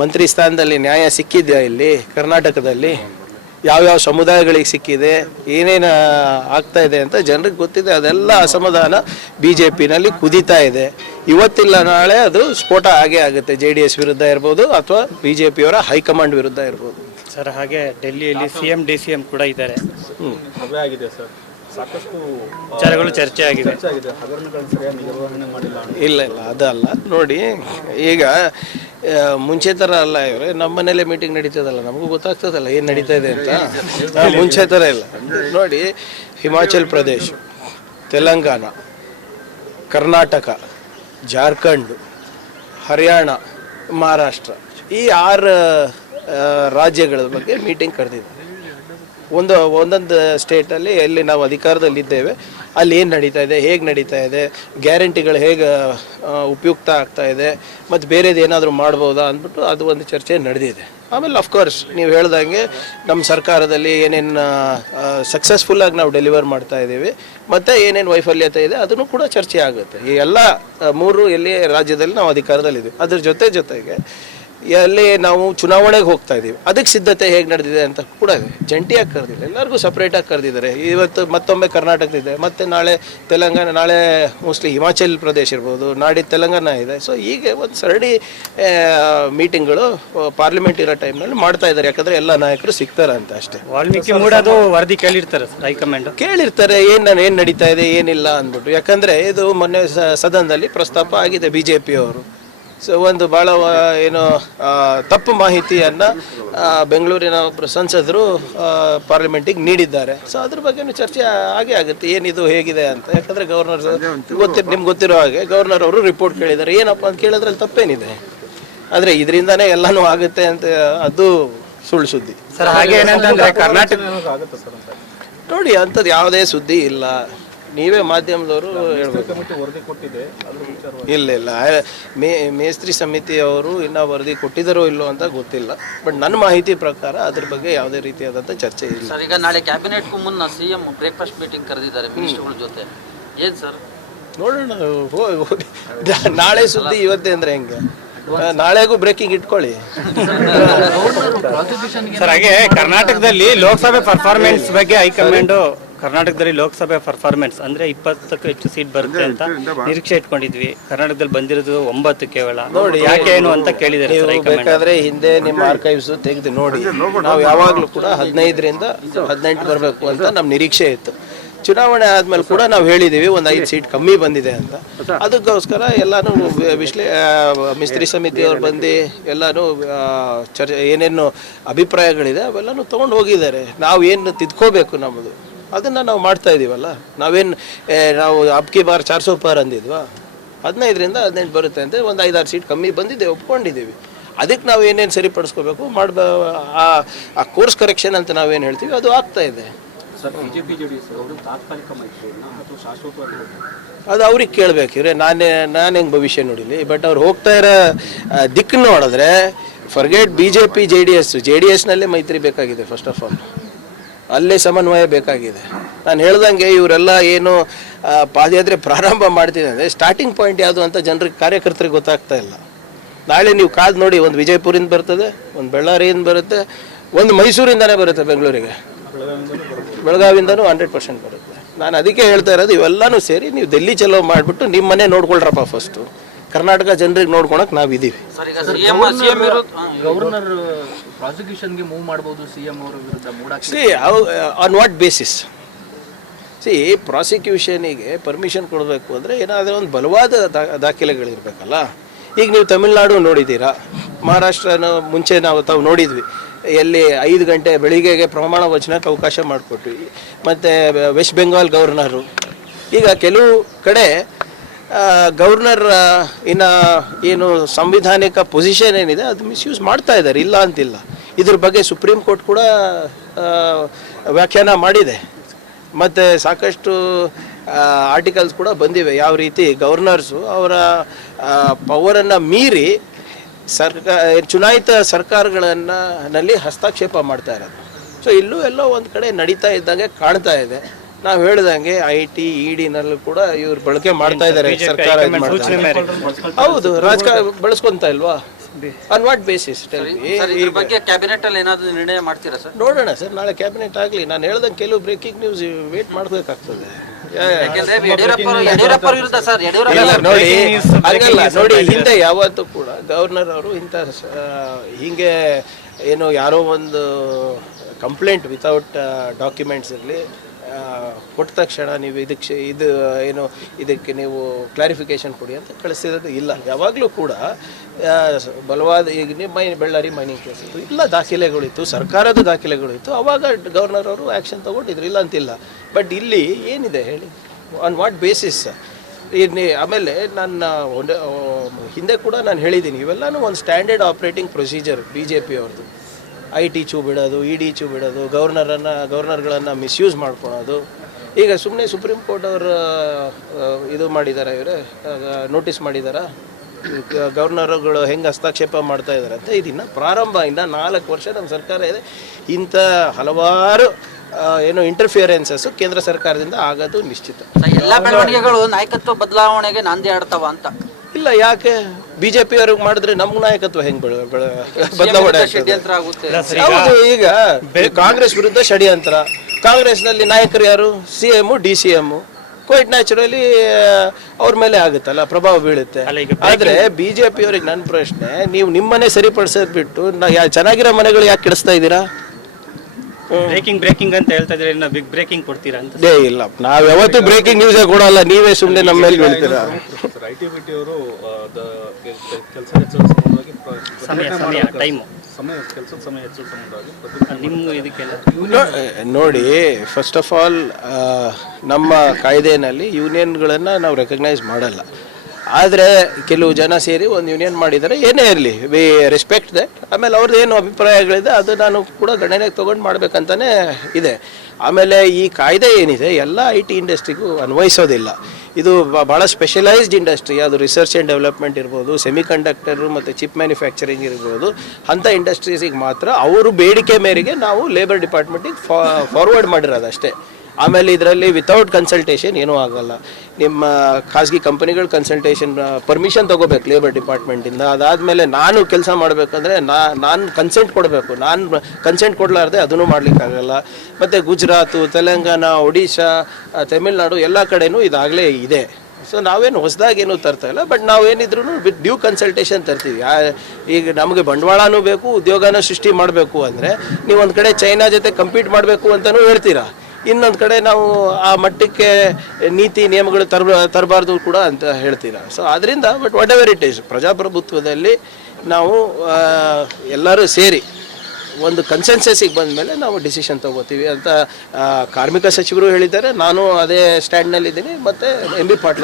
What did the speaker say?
ಮಂತ್ರಿ ಸ್ಥಾನದಲ್ಲಿ ನ್ಯಾಯ ಸಿಕ್ಕಿದೆಯಾ ಇಲ್ಲಿ ಕರ್ನಾಟಕದಲ್ಲಿ? ಯಾವ್ಯಾವ ಸಮುದಾಯಗಳಿಗೆ ಸಿಕ್ಕಿದೆ, ಏನೇನು ಆಗ್ತಾ ಇದೆ ಅಂತ ಜನರಿಗೆ ಗೊತ್ತಿದೆ. ಅದೆಲ್ಲ ಅಸಮಾಧಾನ BJPನಲ್ಲಿ ಕುದೀತಾ ಇದೆ. ಇವತ್ತಿಲ್ಲ ನಾಳೆ ಅದು ಸ್ಫೋಟ ಆಗೇ ಆಗುತ್ತೆ. JDS ವಿರುದ್ಧ ಇರ್ಬೋದು ಅಥವಾ BJPಯವರ ಹೈಕಮಾಂಡ್ ವಿರುದ್ಧ ಇರ್ಬೋದು. ಸರ್, ಹಾಗೆ ಡೆಲ್ಲಿಯಲ್ಲಿ CM DCM ಕೂಡ ಇದ್ದಾರೆ. ಸಭೆ ಆಗಿದೆ ಸರ್, ಸಾಕಷ್ಟು ವಿಚಾರಗಳು ಚರ್ಚೆ ಆಗಿದೆ. ಹಗರಣಗಳನ್ನು ಸರಿಯಾಗಿ ನಿರ್ವಹಣೆ ಮಾಡಿಲ್ಲ. ಇಲ್ಲ ಅದಲ್ಲ ನೋಡಿ, ಈಗ ಮುಂಚೆ ಥರ ಅಲ್ಲ ಇವ್ರೆ. ನಮ್ಮ ಮನೇಲೆ ಮೀಟಿಂಗ್ ನಡೀತದಲ್ಲ, ನಮಗೂ ಗೊತ್ತಾಗ್ತದಲ್ಲ ಏನು ನಡೀತಾ ಇದೆ ಅಂತ. ಮುಂಚೆ ಥರ ಇಲ್ಲ ನೋಡಿ. ಹಿಮಾಚಲ್ ಪ್ರದೇಶ್, ತೆಲಂಗಾಣ, ಕರ್ನಾಟಕ, ಜಾರ್ಖಂಡ್, ಹರಿಯಾಣ, ಮಹಾರಾಷ್ಟ್ರ, ಈ 6 ರಾಜ್ಯಗಳ ಬಗ್ಗೆ ಮೀಟಿಂಗ್ ಕರೆದಿದ್ದಾರೆ. ಒಂದೊಂದು ಸ್ಟೇಟಲ್ಲಿ ಎಲ್ಲಿ ನಾವು ಅಧಿಕಾರದಲ್ಲಿದ್ದೇವೆ ಅಲ್ಲಿ ಏನು ನಡೀತಾ ಇದೆ, ಹೇಗೆ ನಡೀತಾ ಇದೆ, ಗ್ಯಾರಂಟಿಗಳು ಹೇಗೆ ಉಪಯುಕ್ತ ಆಗ್ತಾ ಇದೆ, ಮತ್ತು ಬೇರೆದು ಏನಾದರೂ ಮಾಡ್ಬೋದಾ ಅಂದ್ಬಿಟ್ಟು ಅದು ಒಂದು ಚರ್ಚೆ ನಡೆದಿದೆ. ಆಮೇಲೆ ಅಫ್ಕೋರ್ಸ್ ನೀವು ಹೇಳ್ದಂಗೆ ನಮ್ಮ ಸರ್ಕಾರದಲ್ಲಿ ಏನೇನು ಸಕ್ಸಸ್ಫುಲ್ಲಾಗಿ ನಾವು ಡೆಲಿವರ್ ಮಾಡ್ತಾ ಇದ್ದೀವಿ ಮತ್ತು ಏನೇನು ವೈಫಲ್ಯತೆ ಇದೆ ಅದನ್ನು ಕೂಡ ಚರ್ಚೆ ಆಗುತ್ತೆ. ಈ ಎಲ್ಲ 3 ಎಲ್ಲಿ ರಾಜ್ಯದಲ್ಲಿ ನಾವು ಅಧಿಕಾರದಲ್ಲಿದ್ದೀವಿ. ಅದ್ರ ಜೊತೆಗೆ ಎಲ್ಲಿ ನಾವು ಚುನಾವಣೆಗೆ ಹೋಗ್ತಾ ಇದ್ದೀವಿ ಅದಕ್ಕೆ ಸಿದ್ಧತೆ ಹೇಗೆ ನಡೆದಿದೆ ಅಂತ ಕೂಡ ಇದೆ. ಜಂಟಿಯಾಗಿ ಕರೆದಿಲ್ಲ, ಎಲ್ಲರಿಗೂ ಸಪ್ರೇಟಾಗಿ ಕರೆದಿದ್ದಾರೆ. ಇವತ್ತು ಮತ್ತೊಮ್ಮೆ ಕರ್ನಾಟಕದಿದೆ, ಮತ್ತು ನಾಳೆ ತೆಲಂಗಾಣ, ನಾಳೆ ಮೋಸ್ಟ್ಲಿ ಹಿಮಾಚಲ್ ಪ್ರದೇಶ ಇರ್ಬೋದು, ನಾಡಿದ್ದು ತೆಲಂಗಾಣ ಇದೆ. ಸೊ ಹೀಗೆ ಒಂದು ಸರಣಿ ಮೀಟಿಂಗ್ಗಳು ಪಾರ್ಲಿಮೆಂಟ್ ಇರೋ ಟೈಮ್ನಲ್ಲಿ ಮಾಡ್ತಾ ಇದ್ದಾರೆ. ಯಾಕಂದರೆ ಎಲ್ಲ ನಾಯಕರು ಸಿಗ್ತಾರೆ ಅಂತ ಅಷ್ಟೇ. ವಾಲ್ಮೀಕಿ ಮೂಡೋದು ವರದಿ ಕೇಳಿರ್ತಾರೆ ಹೈಕಮಾಂಡ್, ಕೇಳಿರ್ತಾರೆ ಏನು ನಡೀತಾ ಇದೆ ಏನಿಲ್ಲ ಅಂದ್ಬಿಟ್ಟು. ಯಾಕಂದರೆ ಇದು ಮೊನ್ನೆ ಸದನದಲ್ಲಿ ಪ್ರಸ್ತಾಪ ಆಗಿದೆ BJPಯವರು. ಸೊ ಒಂದು ಭಾಳ ಏನು ತಪ್ಪು ಮಾಹಿತಿಯನ್ನು ಬೆಂಗಳೂರಿನ ಒಬ್ಬರು ಸಂಸದರು ಪಾರ್ಲಿಮೆಂಟಿಗೆ ನೀಡಿದ್ದಾರೆ. ಸೊ ಅದ್ರ ಬಗ್ಗೆನೂ ಚರ್ಚೆ ಆಗೇ ಆಗುತ್ತೆ, ಏನಿದು ಹೇಗಿದೆ ಅಂತ. ಯಾಕಂದರೆ ಗವರ್ನರ್ ನಿಮ್ಗೆ ಗೊತ್ತಿರೋ ಹಾಗೆ ಗವರ್ನರ್ ಅವರು ರಿಪೋರ್ಟ್ ಕೇಳಿದ್ದಾರೆ. ಏನಪ್ಪ ಅಂತ ಕೇಳಿದ್ರಲ್ಲಿ ತಪ್ಪೇನಿದೆ, ಆದರೆ ಇದರಿಂದನೇ ಎಲ್ಲನೂ ಆಗುತ್ತೆ ಅಂತ ಅದು ಸುಳ್ಳು ಸುದ್ದಿ. ಸರ್, ಹಾಗೆ ಏನಂತಂದ್ರೆ ಕರ್ನಾಟಕ ನೋಡಿ ಅಂಥದ್ದು ಯಾವುದೇ ಸುದ್ದಿ ಇಲ್ಲ. ನೀವೇ ಮಾಧ್ಯಮದವರು ಹೇಳ್ಬೇಕು. ಇಲ್ಲ ಮೇಸ್ತ್ರಿ ಸಮಿತಿಯವರು ಇನ್ನೂ ವರದಿ ಕೊಟ್ಟಿದ್ದಾರೋ ಇಲ್ಲೋ ಅಂತ ಗೊತ್ತಿಲ್ಲ. ಬಟ್ ನನ್ನ ಮಾಹಿತಿ ಪ್ರಕಾರ ಅದ್ರ ಬಗ್ಗೆ ಯಾವುದೇ ರೀತಿಯಾದಂಥ ಚರ್ಚೆ ಇಲ್ಲ. ಸರ್, ಈಗ ನಾಳೆ ಕ್ಯಾಬಿನೆಟ್ಗೂ ಮುನ್ನ CM ಬ್ರೇಕ್ಫಾಸ್ಟ್ ಮೀಟಿಂಗ್ ಕರೆದಿದ್ದಾರೆ ಮಿನಿಸ್ಟರ್ಗಳ ಜೊತೆ. ಏನು ಸರ್, ನೋಡೋಣ. ನಾಳೆ ಸುದ್ದಿ ಇವತ್ತೇ ಅಂದರೆ ಹೆಂಗೆ? ನಾಳೆಗೂ ಬ್ರೇಕಿಂಗ್ ಇಟ್ಕೊಳ್ಳಿ. ಸರ್, ಹಾಗೆ ಕರ್ನಾಟಕದಲ್ಲಿ ಲೋಕಸಭೆ ಪರ್ಫಾರ್ಮೆನ್ಸ್ ಬಗ್ಗೆ ಹೈಕಮಾಂಡ್ ಕರ್ನಾಟಕದಲ್ಲಿ ಲೋಕಸಭೆ ಪರ್ಫಾರ್ಮೆನ್ಸ್ ಅಂದರೆ 20ಕ್ಕೂ ಹೆಚ್ಚು ಸೀಟ್ ಬರುತ್ತೆ ಅಂತ ನಿರೀಕ್ಷೆ ಇಟ್ಕೊಂಡಿದ್ವಿ. ಕರ್ನಾಟಕದಲ್ಲಿ ಬಂದಿರೋದು 9 ಕೇವಲ. ನೋಡಿ ಯಾಕೆ ಏನು ಅಂತ ಕೇಳಿದ್ದಾರೆ. ಬೇಕಾದ್ರೆ ಹಿಂದೆ ನಿಮ್ಮ ಆರ್ಕೈವ್ಸ್ ತೆಗೆದು ನೋಡಿ. ನಾವು ಯಾವಾಗಲೂ ಕೂಡ 15ರಿಂದ 18 ಬರಬೇಕು ಅಂತ ನಮ್ಮ ನಿರೀಕ್ಷೆ ಇತ್ತು. ಚುನಾವಣೆ ಆದ್ಮೇಲೆ ಕೂಡ ನಾವು ಹೇಳಿದ್ದೀವಿ ಒಂದು 5 ಸೀಟ್ ಕಮ್ಮಿ ಬಂದಿದೆ ಅಂತ. ಅದಕ್ಕೋಸ್ಕರ ಎಲ್ಲಾನು ಮಿಸ್ತ್ರಿ ಸಮಿತಿಯವ್ರು ಬಂದು ಎಲ್ಲಾನು ಏನೇನು ಅಭಿಪ್ರಾಯಗಳಿದೆ ಅವೆಲ್ಲನೂ ತೊಗೊಂಡು ಹೋಗಿದ್ದಾರೆ. ನಾವು ಏನು ತಿದ್ಕೋಬೇಕು ನಮ್ಮದು ಅದನ್ನು ನಾವು ಮಾಡ್ತಾ ಇದ್ದೀವಲ್ಲ. ನಾವು ಅಬ್ಕಿ ಬಾರ್ 400 ಪಾರ್ ಅಂದಿದ್ವಾ, 15ರಿಂದ 18 ಬರುತ್ತೆ ಅಂತ ಒಂದು 5-6 ಸೀಟ್ ಕಮ್ಮಿ ಬಂದಿದೆ, ಒಪ್ಕೊಂಡಿದ್ದೀವಿ. ಅದಕ್ಕೆ ನಾವು ಏನೇನು ಸರಿಪಡಿಸ್ಕೋಬೇಕು ಆ ಕೋರ್ಸ್ ಕರೆಕ್ಷನ್ ಅಂತ ನಾವೇನು ಹೇಳ್ತೀವಿ ಅದು ಆಗ್ತಾ ಇದೆ. ಅದು ಅವ್ರಿಗೆ ಕೇಳಬೇಕಿದ್ರೆ ನಾನು ಹೆಂಗೆ ಭವಿಷ್ಯ ನೋಡಿಲಿ. ಬಟ್ ಅವ್ರು ಹೋಗ್ತಾ ಇರೋ ದಿಕ್ಕನ್ನು ನೋಡಿದ್ರೆ ಫರ್ಗೆಟ್ BJP JDSನಲ್ಲೇ ಮೈತ್ರಿ ಬೇಕಾಗಿದೆ. ಫಸ್ಟ್ ಆಫ್ ಆಲ್ ಅಲ್ಲೇ ಸಮನ್ವಯ ಬೇಕಾಗಿದೆ. ನಾನು ಹೇಳ್ದಂಗೆ ಇವರೆಲ್ಲ ಏನು ಪಾದಯಾತ್ರೆ ಪ್ರಾರಂಭ ಮಾಡ್ತಿದೆ ಅಂದರೆ ಸ್ಟಾರ್ಟಿಂಗ್ ಪಾಯಿಂಟ್ ಯಾವುದು ಅಂತ ಜನರಿಗೆ ಕಾರ್ಯಕರ್ತರಿಗೆ ಗೊತ್ತಾಗ್ತಾ ಇಲ್ಲ. ನಾಳೆ ನೀವು ಕಾದು ನೋಡಿ, ಒಂದು ವಿಜಯಪುರಿಂದ ಬರ್ತದೆ, ಒಂದು ಬಳ್ಳಾರಿಯಿಂದ ಬರುತ್ತೆ, ಒಂದು ಮೈಸೂರಿಂದನೇ ಬರುತ್ತೆ ಬೆಂಗಳೂರಿಗೆ, ಬೆಳಗಾವಿಂದನೂ 100% ಬರುತ್ತೆ. ನಾನು ಅದಕ್ಕೆ ಹೇಳ್ತಾ ಇರೋದು ಇವೆಲ್ಲನೂ ಸೇರಿ ನೀವು ಡೆಲ್ಲಿ ಚಲೋ ಮಾಡಿಬಿಟ್ಟು ನಿಮ್ಮ ಮನೆ ನೋಡ್ಕೊಳ್ರಪ್ಪ. ಫಸ್ಟು ಕರ್ನಾಟಕ ಜನರಿಗೆ ನೋಡ್ಕೊಳಕ್ಕೆ ನಾವಿದ್ದೀವಿ. ಗವರ್ನರ್ ಪ್ರಾಸಿಕ್ಯೂಷನ್ಗೆ ಮೂವ್ ಮಾಡಬಹುದು CM ಅವರ ವಿರುದ್ಧ. On what basis? ಪ್ರಾಸಿಕ್ಯೂಷನಿಗೆ ಪರ್ಮಿಷನ್ ಕೊಡಬೇಕು ಅಂದರೆ ಏನಾದರೂ ಒಂದು ಬಲವಾದ ದಾಖಲೆಗಳಿರಬೇಕಲ್ಲ. ಈಗ ನೀವು ತಮಿಳ್ನಾಡು ನೋಡಿದ್ದೀರಾ, ಮಹಾರಾಷ್ಟ್ರನ ಮುಂಚೆ ತಾವು ನೋಡಿದ್ವಿ, ಎಲ್ಲಿ 5 ಗಂಟೆ ಬೆಳಿಗ್ಗೆಗೆ ಪ್ರಮಾಣ ವಚನಕ್ಕೆ ಅವಕಾಶ ಮಾಡಿಕೊಟ್ವಿ. ಮತ್ತು ವೆಸ್ಟ್ ಬೆಂಗಾಲ್ ಗವರ್ನರು, ಈಗ ಕೆಲವು ಕಡೆ ಗವರ್ನರ್ ಏನು ಸಂವಿಧಾನಿಕ ಪೊಸಿಷನ್ ಏನಿದೆ ಅದು ಮಿಸ್ಯೂಸ್ ಮಾಡ್ತಾ ಇದ್ದಾರೆ, ಇಲ್ಲ ಅಂತಿಲ್ಲ. ಇದ್ರ ಬಗ್ಗೆ ಸುಪ್ರೀಂ ಕೋರ್ಟ್ ಕೂಡ ವ್ಯಾಖ್ಯಾನ ಮಾಡಿದೆ. ಮತ್ತು ಸಾಕಷ್ಟು ಆರ್ಟಿಕಲ್ಸ್ ಕೂಡ ಬಂದಿವೆ ಯಾವ ರೀತಿ ಗವರ್ನರ್ಸು ಅವರ ಪವರನ್ನು ಮೀರಿ ಚುನಾಯಿತ ಸರ್ಕಾರಗಳಲ್ಲಿ ಹಸ್ತಕ್ಷೇಪ ಮಾಡ್ತಾ ಇರೋದು. ಸೊ ಇಲ್ಲೂ ಎಲ್ಲೋ ಒಂದು ಕಡೆ ನಡೀತಾ ಇದ್ದಂಗೆ ಕಾಣ್ತಾ ಇದೆ. ನಾವು ಹೇಳ್ದಂಗೆ IT EDನಲ್ಲೂ ಕೂಡ ಇವ್ರು ಬಳಕೆ ಮಾಡ್ತಾ ಇದ್ದಾರೆ. ಸರ್ಕಾರ ಹೌದು, ರಾಜಕಾರಣ ಬಳಸ್ಕೊಂತ ಇಲ್ವಾ? ಆನ್ ವಾಟ್ ಬೇಸಿಸ್ ಸರ್, ಇದ್ರ ಬಗ್ಗೆ ಕ್ಯಾಬಿನೆಟ್ ಅಲ್ಲಿ ಏನಾದ್ರು ನಿರ್ಣಯ ಮಾಡ್ತೀರಾ ಸರ್? ನೋಡೋಣ ಸರ್, ನಾಳೆ ಕ್ಯಾಬಿನೆಟ್ ಆಗಲಿ. ನಾನು ಹೇಳ್ದಂಗೆ ಕೆಲವು ಬ್ರೇಕಿಂಗ್ ನ್ಯೂಸ್ ವೇಟ್ ಮಾಡಬೇಕಾಗ್ತದೆ. ಯಾಕೆಂದ್ರೆ ಯಡಿಯೂರಪ್ಪ ವಿರುದ್ಧ ಸರ್, ಯಡಿಯೂರಪ್ಪ ಇಲ್ಲ ನೋಡಿ, news, ಹಂಗಲ್ಲ breaking news ನೋಡಿ, ಅಂತ ಹಿಂದೆ ಯಾವತ್ತೂ ಕೂಡ ಗವರ್ನರ್ ಅವರು ಇಂಥ ಹಿಂಗೆ ಏನು ಯಾರೋ ಒಂದು ಕಂಪ್ಲೇಂಟ್ ವಿತೌಟ್ ಡಾಕ್ಯುಮೆಂಟ್ಸ್ ಇರಲಿ ಕೊಟ್ಟ ತಕ್ಷಣ ನೀವು ಇದಕ್ಕೆ ನೀವು ಕ್ಲಾರಿಫಿಕೇಶನ್ ಕೊಡಿ ಅಂತ ಕಳಿಸಿರೋದು ಇಲ್ಲ. ಯಾವಾಗಲೂ ಕೂಡ ಬಲವಾದ ಈಗ ಬೆಳ್ಳಾರಿ ಮೈನಿಂಗ್ ಕೇಸ್ ಇತ್ತು, ಇಲ್ಲ ದಾಖಲೆಗಳಿತ್ತು, ಸರ್ಕಾರದ ದಾಖಲೆಗಳಿತ್ತು, ಅವಾಗ ಗವರ್ನರ್ ಅವರು ಆ್ಯಕ್ಷನ್ ತೊಗೊಂಡಿದ್ರು, ಇಲ್ಲ ಅಂತಿಲ್ಲ. ಬಟ್ ಇಲ್ಲಿ ಏನಿದೆ ಹೇಳಿ, ಆನ್ ವಾಟ್ ಬೇಸಿಸ್? ಆಮೇಲೆ ನನ್ನ ಹಿಂದೆ ಕೂಡ ನಾನು ಹೇಳಿದ್ದೀನಿ, ಇವೆಲ್ಲನೂ ಒಂದು ಸ್ಟ್ಯಾಂಡರ್ಡ್ ಆಪ್ರೇಟಿಂಗ್ ಪ್ರೊಸೀಜರ್ BJP ಅವ್ರದ್ದು. IT ಚೂ ಬಿಡೋದು, ED ಚೂ ಬಿಡೋದು, ಗವರ್ನರ್ಗಳನ್ನು ಮಿಸ್ಯೂಸ್ ಮಾಡ್ಕೊಳೋದು. ಈಗ ಸುಮ್ಮನೆ ಸುಪ್ರೀಂ ಕೋರ್ಟ್ ಅವರು ಇದು ಮಾಡಿದ್ದಾರೆ, ಇವರೇ ನೋಟಿಸ್ ಮಾಡಿದ್ದಾರೆ, ಗವರ್ನರ್ಗಳು ಹೆಂಗೆ ಹಸ್ತಕ್ಷೇಪ ಮಾಡ್ತಾ ಇದ್ದಾರೆ ಅಂತ. ಇದನ್ನು ಪ್ರಾರಂಭ ಇನ್ನು 4 ವರ್ಷ ನಮ್ಮ ಸರ್ಕಾರ ಇದೆ. ಇಂಥ ಹಲವಾರು ಇಂಟರ್ಫಿಯರೆನ್ಸಸ್ ಕೇಂದ್ರ ಸರ್ಕಾರದಿಂದ ಆಗೋದು ನಿಶ್ಚಿತ. ಎಲ್ಲಾ ಬೆಳವಣಿಗೆಗಳು ನಾಯಕತ್ವ ಬದಲಾವಣೆಗೆ ನಾಂದಿ ಆಡ್ತಾವ ಅಂತ. ಇಲ್ಲ, ಯಾಕೆ BJP ಅವ್ರಿಗೆ ಮಾಡಿದ್ರೆ ನಮ್ಮ ನಾಯಕತ್ವ ಹೆಂಗೆ ಬದಲಾವಣೆ ಆಗ್ತದೆ? ಷಡ್ಯಂತ್ರ ಆಗುತ್ತೆ. ಹೌದು, ಈಗ ಕಾಂಗ್ರೆಸ್ ವಿರುದ್ಧ ಷಡ್ಯಂತ್ರ. ಕಾಂಗ್ರೆಸ್ನಲ್ಲಿ ನಾಯಕರು ಯಾರು? CM, DCM. ಕ್ವೈಟ್ ನ್ಯಾಚುರಲಿ ಅವ್ರ ಮೇಲೆ ಆಗುತ್ತಲ್ಲ, ಪ್ರಭಾವ ಬೀಳುತ್ತೆ. ಆದ್ರೆ BJP ಅವ್ರಿಗೆ ನನ್ನ ಪ್ರಶ್ನೆ, ನೀವು ನಿಮ್ಮನೆ ಸರಿಪಡಿಸೋದು ಬಿಟ್ಟು ಚೆನ್ನಾಗಿರೋ ಮನೆಗಳು ಯಾಕೆ ಕೆಡಿಸ್ತಾ ಇದ್ದೀರಾ? ಬ್ರೇಕಿಂಗ್ ಅಂತ ಹೇಳ್ತಾ ಇದ್ರೆ ಇನ್ನು ಬಿಗ್ ಬ್ರೇಕಿಂಗ್ ಕೊಡ್ತೀರಾ ಅಂತ? ಇಲ್ಲ, ನಾವ್ ಯಾವತ್ತೂ ಬ್ರೇಕಿಂಗ್ ನ್ಯೂಸೇ ಕೊಡಲ್ಲ, ನೀವೇ ಸುಮ್ಮನೆ ನಮ್ಮ ಮೇಲೆ ಬೀಳ್ತೀರಾ. ITBT ಅವರು ಕೆಲಸ ಹೆಚ್ಚಿಸುವ ಸಂಬಂಧವಾಗಿ ಕೆಲಸದ ಸಮಯ ಹೆಚ್ಚಿಸುವ ಸಂಬಂಧವಾಗಿ ನಿಮ್ಮ ಇದಕ್ಕೆಲ್ಲ ನೋಡಿ, ಫಸ್ಟ್ ಆಫ್ ಆಲ್ ನಮ್ಮ ಕಾಯ್ದೆನಲ್ಲಿ ಯೂನಿಯನ್ಗಳನ್ನು ನಾವು ರೆಕಗ್ನೈಸ್ ಮಾಡಲ್ಲ. ಆದರೆ ಕೆಲವು ಜನ ಸೇರಿ ಒಂದು ಯೂನಿಯನ್ ಮಾಡಿದ್ದಾರೆ, ಏನೇ ಇರಲಿ, ವಿ ರೆಸ್ಪೆಕ್ಟ್ ದಟ್. ಆಮೇಲೆ ಅವ್ರದ್ದು ಏನು ಅಭಿಪ್ರಾಯಗಳಿದೆ ಅದು ನಾನು ಕೂಡ ಗಣನೆಗೆ ತೊಗೊಂಡು ಮಾಡಬೇಕಂತಲೇ ಇದೆ. ಆಮೇಲೆ ಈ ಕಾಯ್ದೆ ಏನಿದೆ ಎಲ್ಲ IT ಇಂಡಸ್ಟ್ರಿಗೂ ಅನ್ವಯಿಸೋದಿಲ್ಲ. ಇದು ಭಾಳ ಸ್ಪೆಷಲೈಸ್ಡ್ ಇಂಡಸ್ಟ್ರಿ, ಅದು ರಿಸರ್ಚ್ ಆ್ಯಂಡ್ ಡೆವಲಪ್ಮೆಂಟ್ ಇರ್ಬೋದು, ಸೆಮಿಕಂಡಕ್ಟರು ಮತ್ತು ಚಿಪ್ ಮ್ಯಾನುಫ್ಯಾಕ್ಚರಿಂಗ್ ಇರ್ಬೋದು, ಅಂಥ ಇಂಡಸ್ಟ್ರೀಸಿಗೆ ಮಾತ್ರ ಅವರು ಬೇಡಿಕೆ ಮೇರೆಗೆ ನಾವು ಲೇಬರ್ ಡಿಪಾರ್ಟ್ಮೆಂಟಿಗೆ ಫಾರ್ವರ್ಡ್ ಮಾಡಿರೋದು ಅಷ್ಟೇ. ಆಮೇಲೆ ಇದರಲ್ಲಿ ವಿತೌಟ್ ಕನ್ಸಲ್ಟೇಷನ್ ಏನೂ ಆಗಲ್ಲ. ನಿಮ್ಮ ಖಾಸಗಿ ಕಂಪನಿಗಳ ಕನ್ಸಲ್ಟೇಷನ್ ಪರ್ಮಿಷನ್ ತೊಗೋಬೇಕು ಲೇಬರ್ ಡಿಪಾರ್ಟ್ಮೆಂಟಿಂದ. ಅದಾದಮೇಲೆ ನಾನು ಕೆಲಸ ಮಾಡಬೇಕಂದ್ರೆ ನಾನು ಕನ್ಸೆಂಟ್ ಕೊಡಬೇಕು. ನಾನು ಕನ್ಸೆಂಟ್ ಕೊಡಲಾರ್ದೆ ಅದನ್ನು ಮಾಡಲಿಕ್ಕಾಗಲ್ಲ. ಮತ್ತು ಗುಜರಾತು, ತೆಲಂಗಾಣ, ಒಡಿಶಾ, ತಮಿಳ್ನಾಡು ಎಲ್ಲ ಕಡೆನೂ ಇದಾಗಲೇ ಇದೆ. ಸೊ ನಾವೇನು ಹೊಸದಾಗೇನು ತರ್ತಾ ಇಲ್ಲ, ಬಟ್ ನಾವೇನಿದ್ರು ವಿತ್ ಡ್ಯೂ ಕನ್ಸಲ್ಟೇಷನ್ ತರ್ತೀವಿ. ಈಗ ನಮಗೆ ಬಂಡವಾಳನೂ ಬೇಕು, ಉದ್ಯೋಗನ ಸೃಷ್ಟಿ ಮಾಡಬೇಕು ಅಂದರೆ ನೀವು ಒಂದು ಕಡೆ ಚೈನಾ ಜೊತೆ ಕಂಪೀಟ್ ಮಾಡಬೇಕು ಅಂತಲೂ ಹೇಳ್ತೀರಾ, ಇನ್ನೊಂದು ಕಡೆ ನಾವು ಆ ಮಟ್ಟಕ್ಕೆ ನೀತಿ ನಿಯಮಗಳು ತರಬಾರ್ದು ಕೂಡ ಅಂತ ಹೇಳ್ತೀರಾ. ಸೊ ಅದರಿಂದ but what ever it is, ಪ್ರಜಾಪ್ರಭುತ್ವದಲ್ಲಿ ನಾವು ಎಲ್ಲರೂ ಸೇರಿ ಒಂದು ಕನ್ಸೆನ್ಸಸ್ಸಿಗೆ ಬಂದ ಮೇಲೆ ನಾವು ಡಿಸಿಷನ್ ತೊಗೋತೀವಿ ಅಂತ ಕಾರ್ಮಿಕ ಸಚಿವರು ಹೇಳಿದ್ದಾರೆ. ನಾನು ಅದೇ ಸ್ಟ್ಯಾಂಡ್ನಲ್ಲಿದ್ದೀನಿ, ಮತ್ತು MB ಪಾಟೀಲ್ ಅವರು